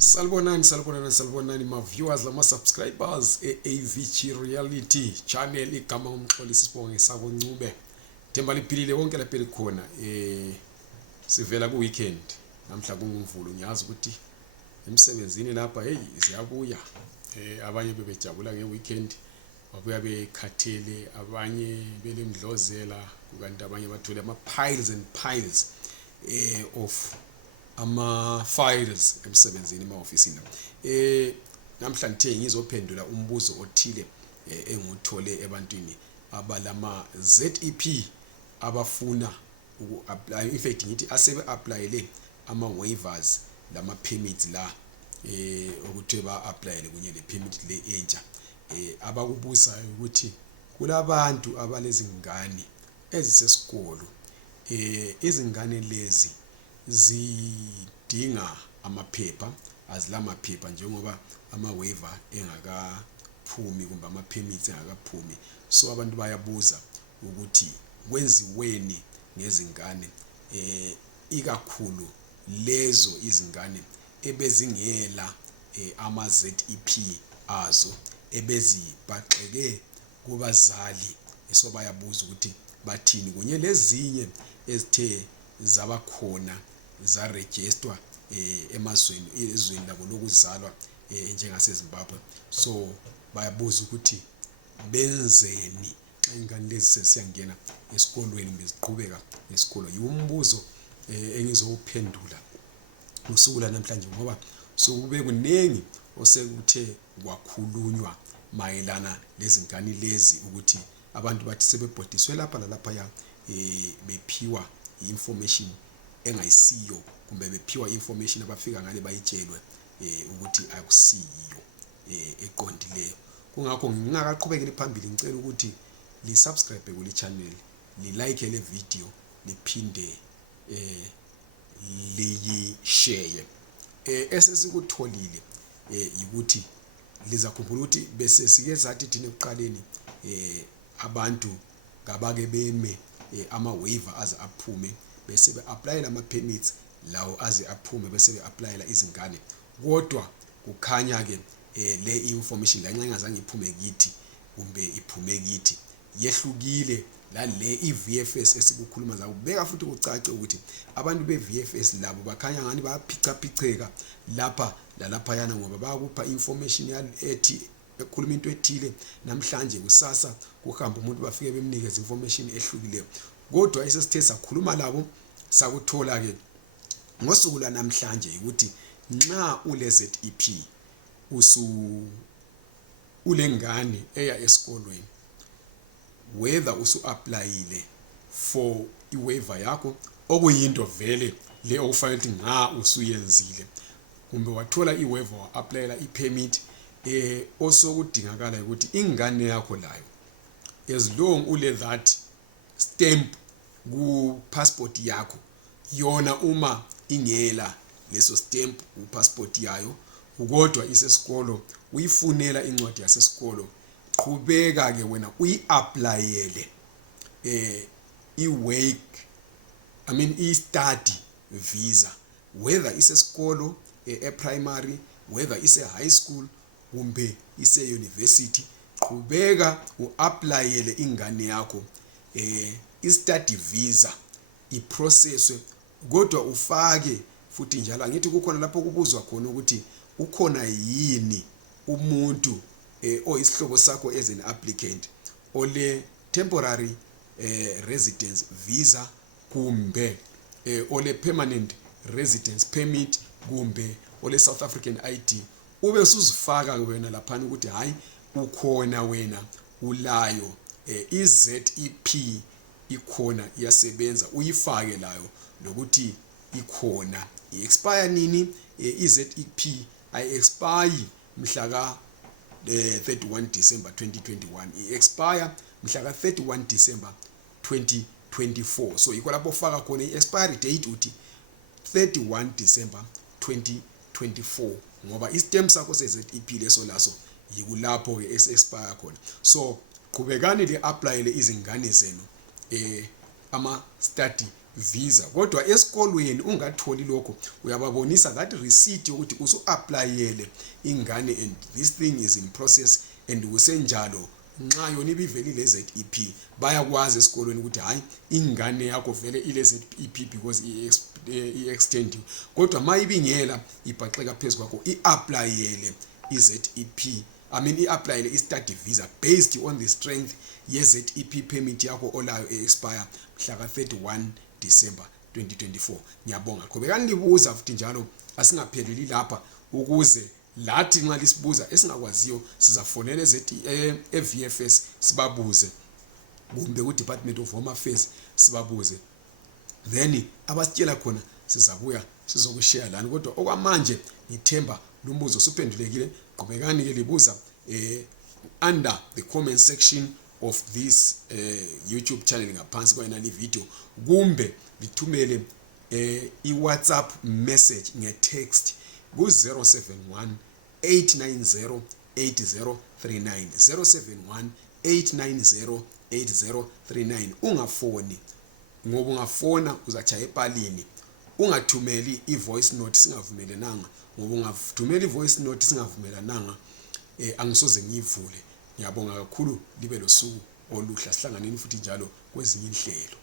Salibonani ma viewers lama subscribers AVG Reality channel igama umxolisi sibonge sabo Ncube. Themba liphilile wonke lapha likhona sivela ku weekend namhla kungumvulo ngiyazi ukuthi emsebenzini lapha siyabuya abanye bebejabula ngeweekend babuya bekhathele abanye belemdlozela kukanti abanye bathole ama piles and piles of ama files emsebenzini ema-ofisini namhlanje ngithe ngizophendula umbuzo othile enguthole ebantwini abalama ZEP abafuna uku-apply in fact ngithi asebe applyele ama waivers lama permits la ukuthi ba-applyele kunye le permit le entsha abakubuzayo ukuthi kulabantu abalezingane ezisesikolo izingane lezi zidinga amaphepha azilamaphepha njengoba ama waiver engakaphumi kumbe ama permits engakaphumi so abantu bayabuza ukuthi kwenziweni ngezingane ikakhulu lezo izingane ebezingela ama ZEP azo ebezibaxeke kubazali so bayabuza ukuthi bathini kunye lezinye ezithe zabakhona za register ezweni labo lokuzalwa njengase Zimbabwe so bayabuza ukuthi benzeni xa ingane lezi sesiyangena esikolweni beziqhubeka nesikolo yumbuzo engizowuphendula usuku la namhlanje ngoba sokube kunengi osekuthe kwakhulunywa mayelana lezingane lezi ukuthi abantu bathi sebebhodiswe lapha lalapha ya bephiwa information engayisiyo kumbe bephiwa information abafika ngale bayitshelwe ukuthi akusiyo eqondileyo kungakho ngingakaqhubekeli phambili ngicela ukuthi li subscribe kule channel li like le video liphinde liyi share esesikutholile ukuthi lizakhumbula ukuthi bese sike sathi thina ekuqaleni abantu ngabake beme ama waiver aze aphume bese be-applyela ama permits lawo aze aphume bese be-applyela izingane kodwa kukhanya ke le information la ngingazange iphume kithi kumbe iphume kithi yehlukile la le iVFS esikukhuluma zayo beka futhi kucace ukuthi abantu beVFS labo bakhanya ngani bayaphica lapha lalapha yana ngoba bayakupha information ethi ekhuluma into ethile namhlanje kusasa kuhamba umuntu bafike bemnikeza information ehlukileyo kodwa isesithe sakhuluma labo sakuthola ke ngosuku la namhlanje ukuthi nxa ule ZEP ulengane eya esikolweni whether applyile for iwaiver yakho okuyinto vele le okufanele ukuthi nga usuyenzile kumbe wathola iwaiver wa-applyela ipermit osokudingakala ukuthi ingane yakho layo as long ule that stamp ku passport yakho yona uma ingela leso stamp ku passport yayo kodwa isesikolo uyifunela incwadi yasesikolo qhubeka ke wena uyi-applyele i-study visa whether isesikolo primary whether ise high school kumbe ise university qhubeka u-applyele ingane yakho i-study visa iprocesswe kodwa ufake futhi njalo ngithi kukhona lapho kubuzwa khona ukuthi ukhona yini umuntu oyisihlobo sakho as an applicant ole temporary residence visa kumbe ole permanent residence permit kumbe ole South African ID ube usuzifaka wena laphana ukuthi hayi ukhona wena ulayo iZEP ikhona iyasebenza uyifake layo nokuthi ikhona i-expire nini iZEP ay-expire mhla ka 31 December 2021 i-expire mhla ka 31 December 2024 so yikho lapho ufaka khona i-expiry date uthi 31 December 2024 ngoba istem sakho se-ZEP leso laso yikulapho ke expire khona so qhubekani le applyele izingane zenu ama study visa. Kodwa esikolweni ungatholi lokho, uyababonisa that receipt ukuthi usu-applyele ingane and this thing is in process, and kusenjalo nxa yona ibivelile ZEP bayakwazi esikolweni ukuthi hayi ingane yakho vele ile ZEP because i-extendiwe. Kodwa mayibingela ibhaqeka phezulu kwakho i-applyele i-ZEP, i-applyele i-study visa based on the strength ye-ZEP permit yakho olayo expire mhla ka-31 December 2024. Ngiyabonga. Qhubekani libuza futhi njalo, asingapheleli lapha, ukuze lathi nxa lisibuza esingakwaziyo sizafonela e-VFS sibabuze, kumbe ku-Department of Home Affairs sibabuze, then abasitshela khona sizabuya sizokushare lani. Kodwa okwamanje ngithemba lumbuzo usuphendulekile. Qhubekani ke libuza under the comment section of this YouTube channel ngaphansi kwayonale video, kumbe lithumele i-WhatsApp message nge-text ku-071 890 8039 071 890 8039. Ungafoni, ngoba ungafona uzachaya epalini. Ungathumeli i-voice note singavumelananga, ngoba ungathumela i-voice note singavumelananga angisoze ngiyivule. Ngiyabonga kakhulu, libe losuku oluhle, sihlanganeni futhi njalo kwezinye inhlelo.